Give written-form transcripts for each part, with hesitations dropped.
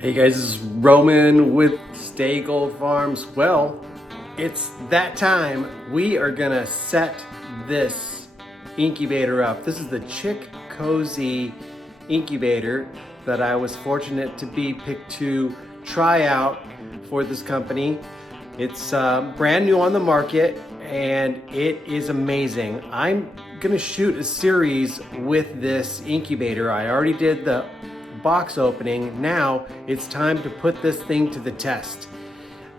Hey guys, this is Roman with Stay Gold Farms. Well, it's that time. We are gonna set this incubator up. This is the Chickcozy incubator that I was fortunate to be picked to try out for this company. It's brand new on the market and it is amazing. I'm gonna shoot a series with this incubator. I already did the box opening. Now it's time to put this thing to the test.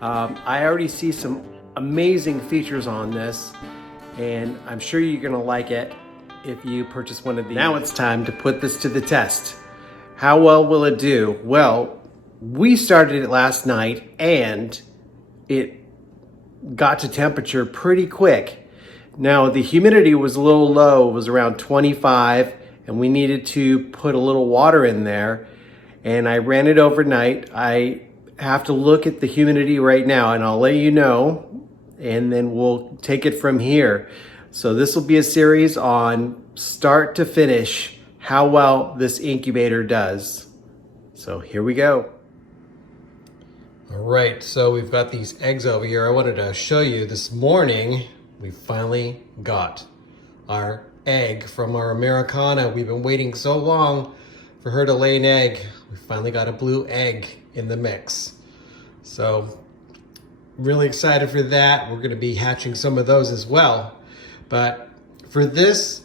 I already see some amazing features on this, and I'm sure you're gonna like it if you purchase one of these. Now it's time to put this to the test. How well will it do? Well, we started it last night and it got to temperature pretty quick. Now the humidity was a little low, it was around 25, and we needed to put a little water in there, and I ran it overnight. I have to look at the humidity right now and I'll let you know, and then we'll take it from here. So this will be a series on start to finish how well this incubator does. So here we go. All right, so we've got these eggs over here. I wanted to show you this morning, we finally got our egg from our Americana. We've been waiting so long for her to lay an egg. We finally got a blue egg in the mix. So really excited for that. We're gonna be hatching some of those as well. But for this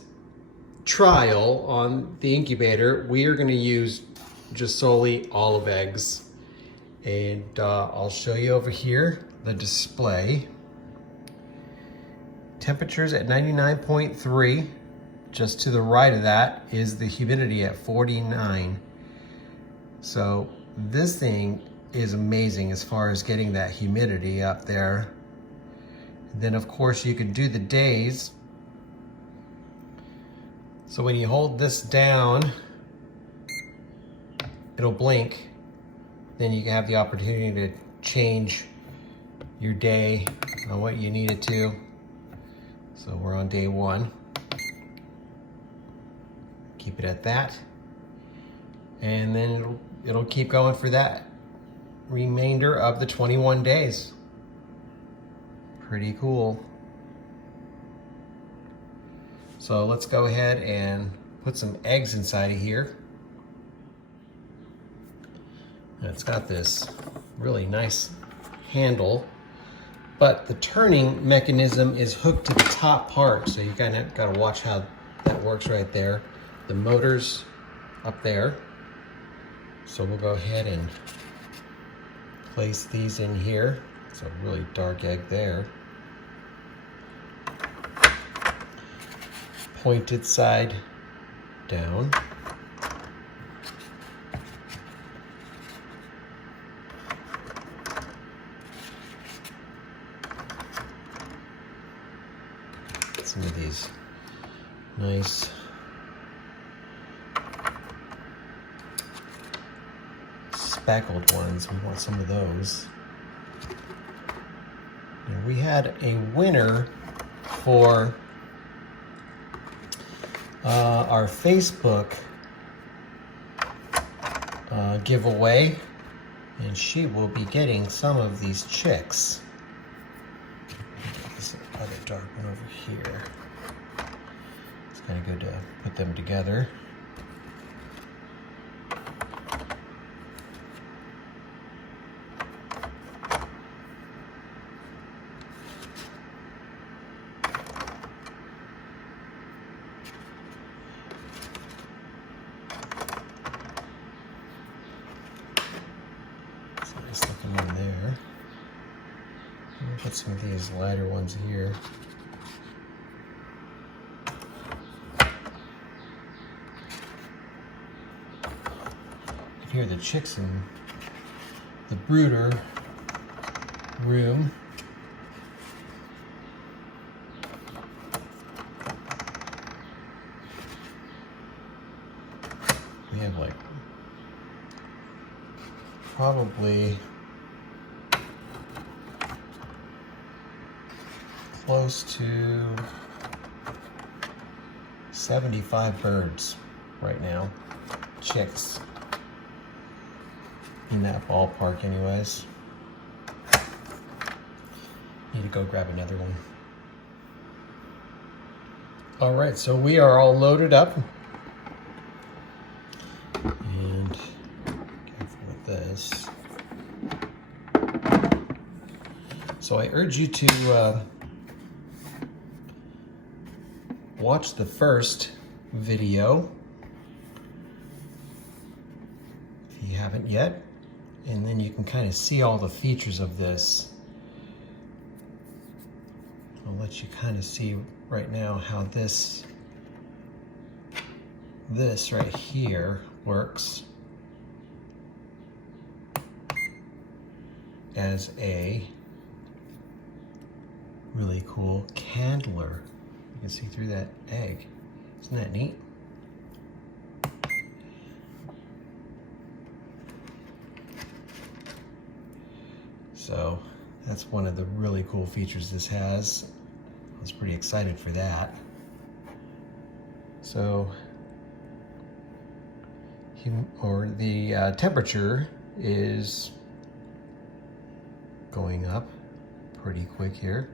trial on the incubator, we are gonna use just solely olive eggs. And I'll show you over here the display. Temperatures at 99.3. Just to the right of that is the humidity at 49. So this thing is amazing as far as getting that humidity up there. And then of course you can do the days. So when you hold this down, it'll blink. Then you have the opportunity to change your day on what you need it to. So we're on day 1. Keep it at that. And then it'll keep going for that remainder of the 21 days. Pretty cool. So let's go ahead and put some eggs inside of here. It's got this really nice handle, but the turning mechanism is hooked to the top part, so you kind of got to watch how that works right there. The motor's up there, so we'll go ahead and place these in here. It's a really dark egg there. Pointed side down. Some of these nice speckled ones. We want some of those. And we had a winner for our Facebook giveaway, and she will be getting some of these chicks. This other dark one over here. It's kind of good to put them together. So I stick them in there. Get some of these lighter ones here. You can hear the chicks in the brooder room. We have like probably close to 75 birds right now, chicks. in that ballpark anyways. Need to go grab another one. All right, so we are all loaded up. And careful with this. So I urge you to watch the first video if you haven't yet, and then you can kind of see all the features of this. I'll let you kind of see right now how this right here works as a really cool candler. You can see through that egg. Isn't that neat? So that's one of the really cool features this has. I was pretty excited for that. So, the temperature is going up pretty quick here.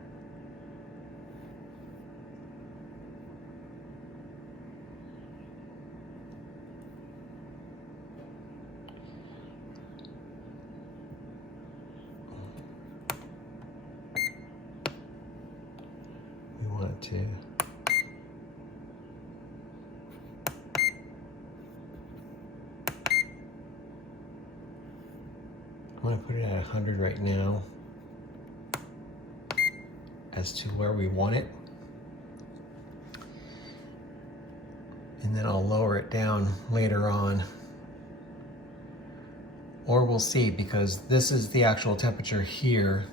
We want it to I'm going to put it at 100 right now as to where we want it. And then I'll lower it down later on. Or we'll see, because this is the actual temperature here.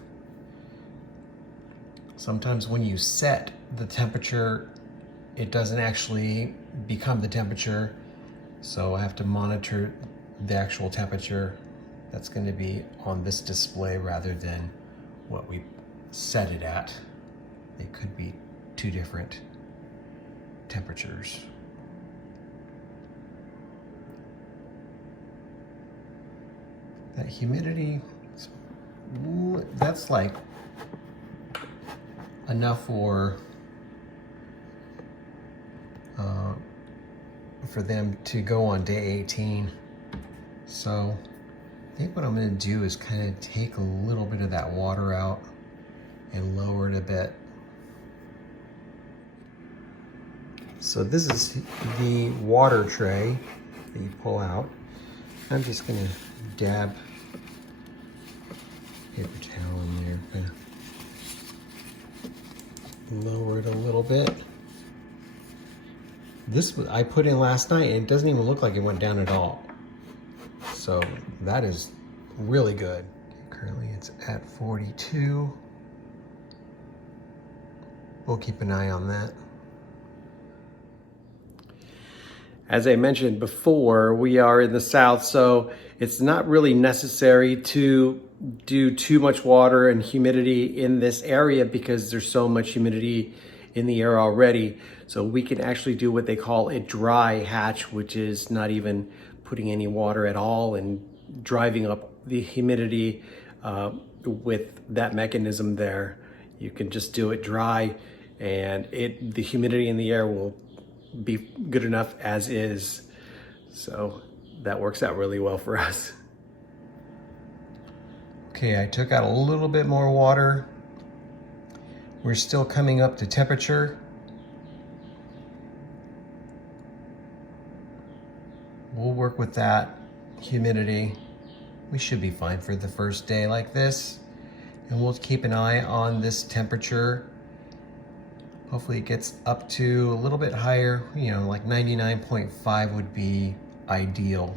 Sometimes when you set the temperature, it doesn't actually become the temperature. So I have to monitor the actual temperature that's going to be on this display rather than what we set it at. It could be two different temperatures. That humidity, that's like enough for them to go on day 18. So I think what I'm going to do is kind of take a little bit of that water out and lower it a bit. So this is the water tray that you pull out. I'm just going to dab paper towel in there, kind of lower it a little bit. This I put in last night, and it doesn't even look like it went down at all. So that is really good. Currently it's at 42. We'll keep an eye on that. As I mentioned before, we are in the south, so it's not really necessary to do too much water and humidity in this area because there's so much humidity in the air already. So we can actually do what they call a dry hatch, which is not even putting any water at all and driving up the humidity with that mechanism there. You can just do it dry, and the humidity in the air will be good enough as is. So that works out really well for us. Okay, I took out a little bit more water. We're still coming up to temperature. We'll work with that humidity. We should be fine for the first day like this. And we'll keep an eye on this temperature. Hopefully it gets up to a little bit higher, you know, like 99.5 would be ideal.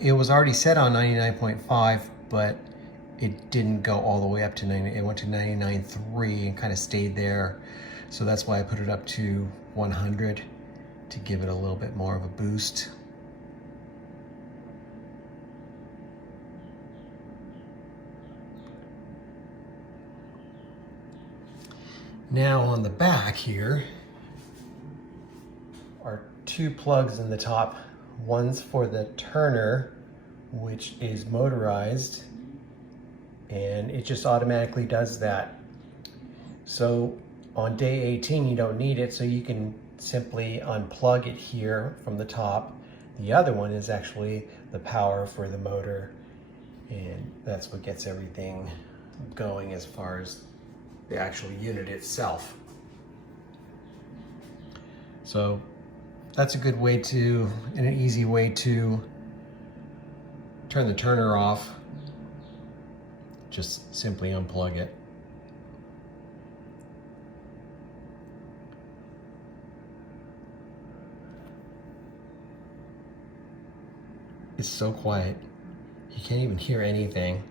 It was already set on 99.5, but it didn't go all the way up to 90. It went to 99.3 and kind of stayed there. So that's why I put it up to 100 to give it a little bit more of a boost. Now on the back here are two plugs in the top. One's for the turner, which is motorized, and it just automatically does that. So on day 18, you don't need it, so you can simply unplug it here from the top. The other one is actually the power for the motor, and that's what gets everything going as far as the actual unit itself. So that's a good way to, and an easy way to turn the turner off. Just simply unplug it. It's so quiet. You can't even hear anything.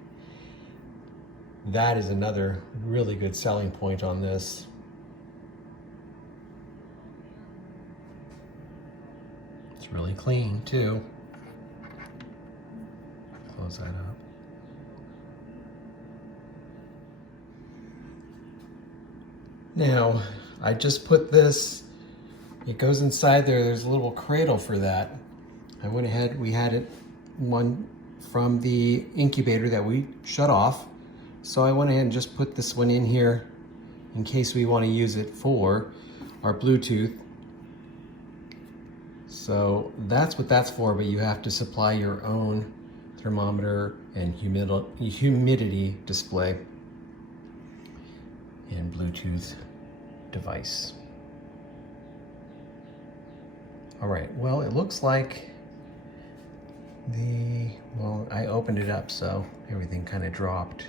That is another really good selling point on this. It's really clean too. Close that up. Now, I just put this, it goes inside there, there's a little cradle for that. I went ahead, we had it one from the incubator that we shut off. So I went ahead and just put this one in here in case we want to use it for our Bluetooth. So that's what that's for, but you have to supply your own thermometer and humidity display and Bluetooth device. All right, well, it looks like well, I opened it up, so everything kind of dropped.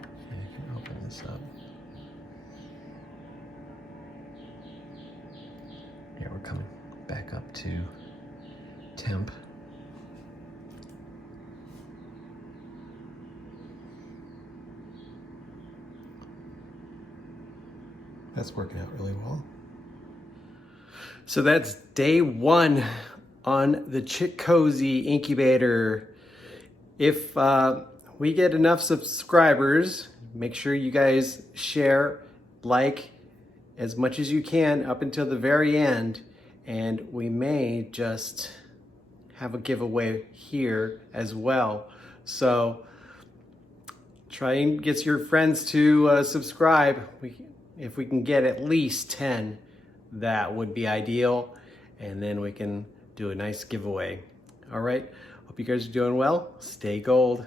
I can open this up. Yeah, we're coming back up to temp. That's working out really well. So that's day one on the Chickcozy incubator. If we get enough subscribers, make sure you guys share, like as much as you can up until the very end, and we may just have a giveaway here as well. So try and get your friends to subscribe. If we can get at least 10, that would be ideal. And then we can do a nice giveaway. All right, hope you guys are doing well. Stay gold.